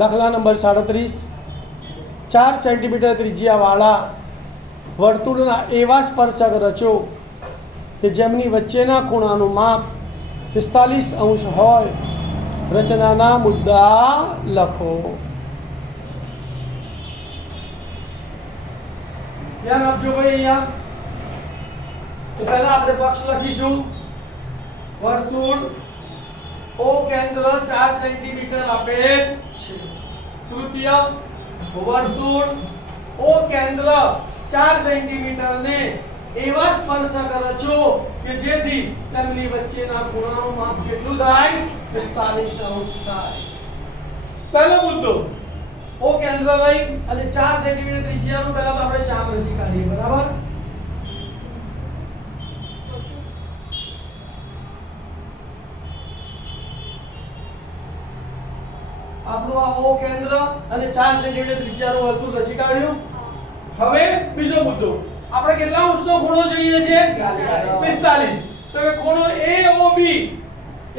દાખલા number 37 4 centimetre ત્રિજ્યાવાળા વર્તુળના એવા સ્પર્શક રચો કે જેમની વચ્ચેના ખૂણાનું માપ 45 અંશ હોય. રચનાના મુદ્દા લખો. ધ્યાન આપજો ભાઈ. અહીંયા તો પહેલા આપણે પક્ષ લખીશું. વર્તુળ O કેન્દ્ર 4 સેન્ટીમીટર આપેલ છે. તૃતીય વર્તુળ O કેન્દ્ર 4 સેન્ટીમીટર ને એવા સ્પર્શક રચો કે જેથી તેમની વચ્ચેના ખૂણાનું માપ કેટલું થાય? 45 અંશ થાય. પહેલો મુદ્દો O કેન્દ્ર લઈ અને 4 સેન્ટીમીટર ત્રિજ્યાનું પહેલા તો આપણે ચાપ રચી કાઢીએ. બરાબર? આપણું આ O કેન્દ્ર અને 4 સેન્ટીમીટર ત્રિજ્યાનું વર્તુળ રચી કાઢ્યું. હવે બીજો મુદ્દો, આપણે કેટલા અંશનો ખૂણો જોઈએ છે? 45. તો કે ખૂણો AOB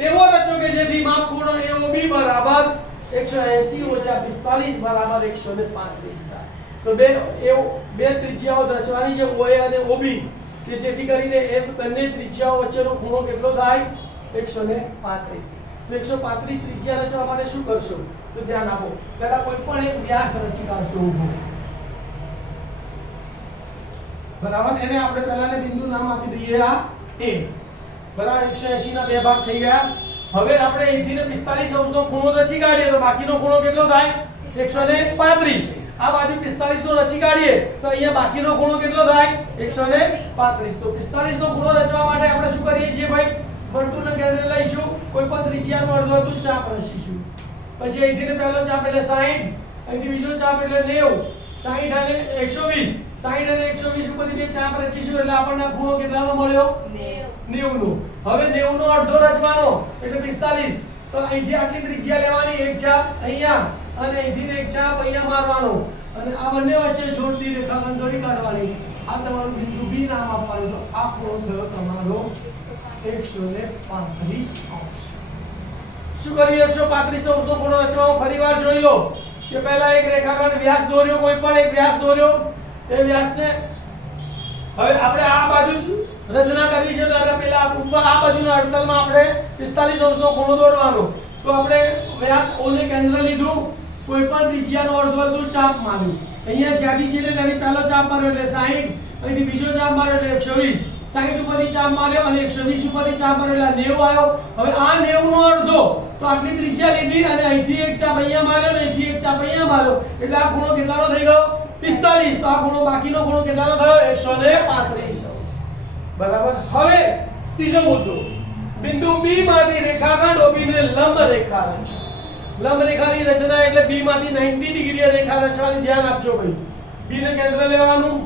એવો રચો કે જેથી માપ ખૂણો AOB બરાબર 180 - 45 બરાબર 135 થાય. તો બે ત્રિજ્યાઓ રચવાની છે, OA અને OB, કે જેથી કરીને એ બંને ત્રિજ્યાઓ વચ્ચેનો ખૂણો કેટલો થાય? 135. તો 135 ત્રિજ્યા રચવા માટે શું કરશો? તો ધ્યાન આપો. પહેલા કોઈ પણ એક વ્યાસ રચી કાઢજો ઊભો. બરાબર? એને આપણે પહેલાને બિંદુ નામ આપી દઈએ આ A. બરાબર? 180 ના બે ભાગ થઈ ગયા. હવે આપણે અહીંથી ને 45 અંશનો ખૂણો રચી કાઢીએ તો બાકીનો ખૂણો કેટલો થાય? 135. આ બાજુ 45 નો રચી કાઢીએ તો અહીંયા બાકીનો ખૂણો કેટલો થાય? 135. તો 45 નો ખૂણો રચવા માટે આપણે શું કરીએ છીએ ભાઈ? વર્તુળના કેન્દ્ર લઈશું, કોઈ પણ ત્રિજ્યાનું અર્ધવર્તુળ ચાપ રચીશું. પછી અહીંથી ને પહેલો ચાપ એટલે 60, અહીંથી બીજો ચાપ એટલે 90, 60 અને 120, 60 અને 120 ઉપરથી બે ચાપ રચીશું એટલે આપણને ખૂણો કેટલાનો મળ્યો? 90 નો. હવે 90 નો અડધો રચવાનો એટલે 45. તો અહીંથી આટલી ત્રિજ્યા લેવાની, એક ચાપ અહીંયા અને અહીંથી ને એક ચાપ અહીંયા મારવાનો અને આ બંને વચ્ચે જોડતી રેખાખંડ દોરી કાઢવાની. આ તમારું બિંદુ B નામ આપવાનું. તો આ ખૂણો થયો તમારો 135 અંશ. શું કરીએ? 135 અંશનો ખૂણો રચવા ફરીવાર જોઈ લો કે પહેલા એક રેખાખંડ વ્યાસ દોર્યો, કોઈ પણ એક વ્યાસ દોર્યો. એ વ્યાસને હવે આપણે આ બાજુ રચના કરવી છે તો પહેલા ઉપર આ બાજુના અડતલમાં આપણે 45 અંશનો ખૂણો દોરવાનો. તો આપણે વ્યાસ O ને કેન્દ્ર લીધું, કોઈ પણ ત્રિજ્યાનો અર્ધવર્તુળ ચાપ માર્યું. અહીંયા જ્યાંથી છે ત્યાંથી પહેલો ચાપ માર્યો એટલે 60, અહીંથી બીજો ચાપ માર્યો એટલે 120, 60 ઉપરથી ચાપ માર્યો અને 120 ઉપરથી ચાપ માર્યો એટલે 90 આવ્યો. હવે આ 90 નો અડધો તો આટલી ત્રિજ્યા લીધી અને અહીંથી એક ચાપ અહીંયા માર્યો અને અહીંથી એક ચાપ અહીંયા માર્યો એટલે આ ખૂણો કેટલાનો થઈ ગયો? 45. તો આ ખૂણો બાકીનો ખૂણો કેટલાનો થયો? 135. બરાબર? હવે ત્રીજો મુદ્દો, બિંદુ B માંથી રેખાખંડ OB ને લંબ રેખા રચો. લંબ રેખાની રચના એટલે B માંથી 90 ડિગ્રી રેખા રચવાની. ધ્યાન આપજો ભાઈ. B ને કેન્દ્ર લેવાનું,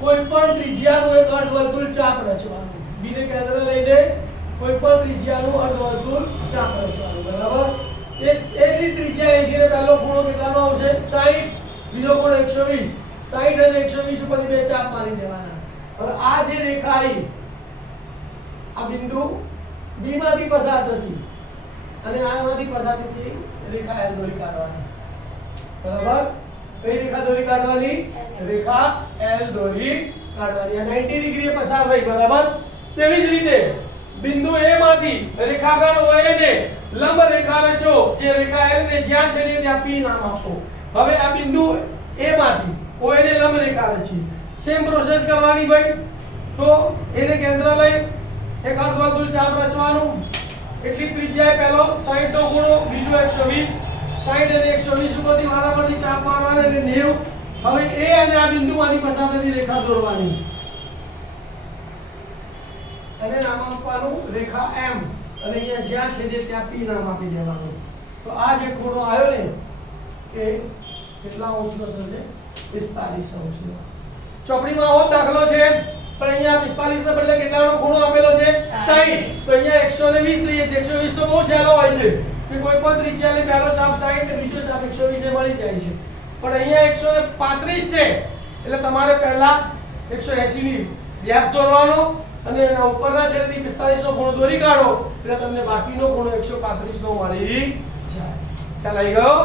કોઈ પણ ત્રિજ્યાનું એક અર્ધવર્તુળ ચાપ રચવાનું. B ને કેન્દ્ર લઈને કોઈ પણ ત્રિજ્યાનું અર્ધવર્તુળ ચાપ રચવાનું. બરાબર? એટલી ત્રિજ્યા અહીંથી પહેલો ખૂણો કેટલાનો આવશે? 60, બીજો ખૂણો 120, 60 અને 120 ઉપરથી બે ચાપ મારી દેવાના. હવે આ જે રેખા આવી આ બિંદુ B માંથી પસાર થતી અને આમાંથી પસાર થતી રેખા L દોરી કાઢવાની. બરાબર? કઈ રેખા દોરી કાઢવાની? રેખા L દોરી કાઢવાની. આ 90 ડિગ્રીએ પસાર થઈ. બરાબર? તેવી જ રીતે બિંદુ A માંથી રેખાખંડ OA ને લંબ રેખા રચો. જે રેખા L ને જ્યાં છેદે ત્યાં P નામ આપો. હવે આ બિંદુ A માંથી OA ને લંબ રેખા રચી. સેમ પ્રોસેસ કરવાની ભાઈ. તો એને કેન્દ્ર લઈ એક અર્ધવર્તુળ ચાપ રચવાનું. એટલી ત્રિજ્યાએ પહેલો 60 નો ખૂણો, બીજો 120, 60 અને 120 ઉપરથી મારા પરથી ચાપ મારવાના એટલે 90. હવે A અને આ બિંદુમાંથી પસાર થતી રેખા દોરવાની. અને નામ આપવાનું રેખા M અને અહીંયા જ્યાં છેદે ત્યાં P નામ આપી દેવાનું. તો આ જે ખૂણો આવ્યો ને એ કેટલા અંશનો છે? 45 અંશનો. ચોપડીમાં આવો દાખલો છે પણ અહીંયા 45 ના બદલે કેટલાનો ખૂણો આપેલો છે? 60. તો અહીંયા 120 લઈએ છે. 120 તો બહુ સહેલો હોય છે કે કોઈ પણ ત્રિજ્યાને પહેલો ચાપ 60 ને બીજો ચાપ 120 એ મળી જાય છે. પણ અહીંયા 135 છે એટલે તમારે પહેલા 180 ની વ્યાસ દોરવાનો અને એના ઉપરના છેડેથી 45 નો ખૂણો દોરી કાઢો એટલે તમને બાકીનો ખૂણો 135 નો મળી જાય. ખ્યાલ આવી ગયો?